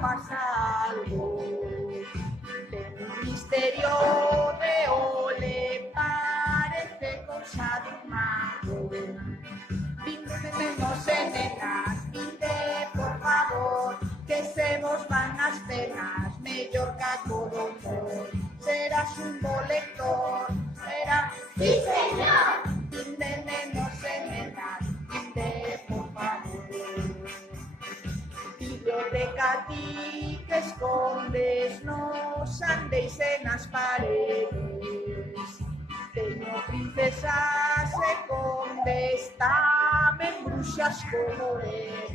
pasa algo. Ten un misterio de ole, parece cosa de un mago. Vinde, nenos e nenas, vinde, por favor, que se vos van as penas, mellor que a Codomor. Serás un bo lector, serás... ¡Sí, señor! Vinde, nenos e nenas, vinde, por favor. Biblioteca ti que escondes, nos andeis en as paredes. Teño princesas e condes, tamén bruxas colores.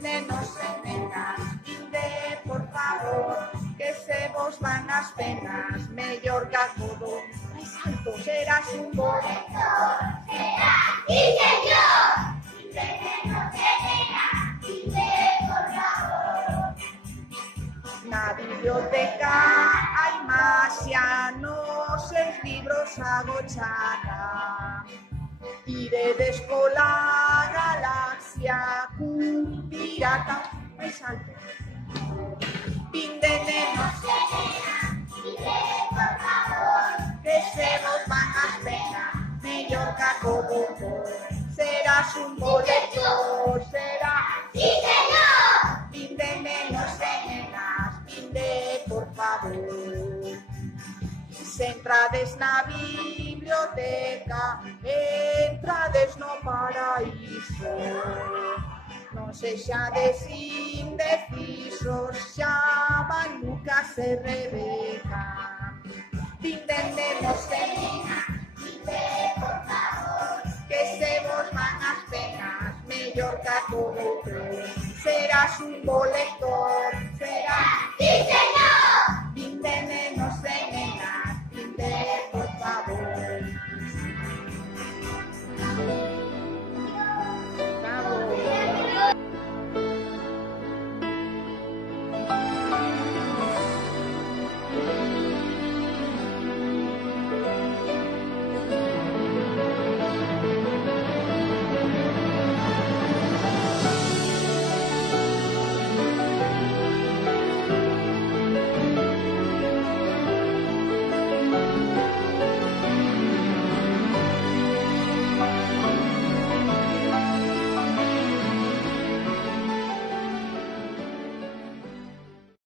Nenos e nenas, vinde, por favor, que se vos van as penas, mellor que a todo. Mais alto, serás un bo lector. ¡Será! ¡Sí, señor! ¡Vinde, nenos e nenas! ¡Vinde, por favor! Na biblioteca hai maxia, nos seus libros agochada. Iredes pola galaxia cun pirata máis alto. Vinde, nenos ¡Sí, señor! ¡Vinde, por favor! que se vos van as penas, mellor que a Codomor. Serás un bo lector, serás... ¡Sí, señor! Vinde, nenos e nenas, vinde, por favor. Se entrades na biblioteca, entrades no paraíso. Non sexades indecisos, xa van Lucas e Rebeca. Vinde, nenos e nenas, ¡Vinde, por favor! que se vos van as penas, mellor que a todo. Serás un bo lector,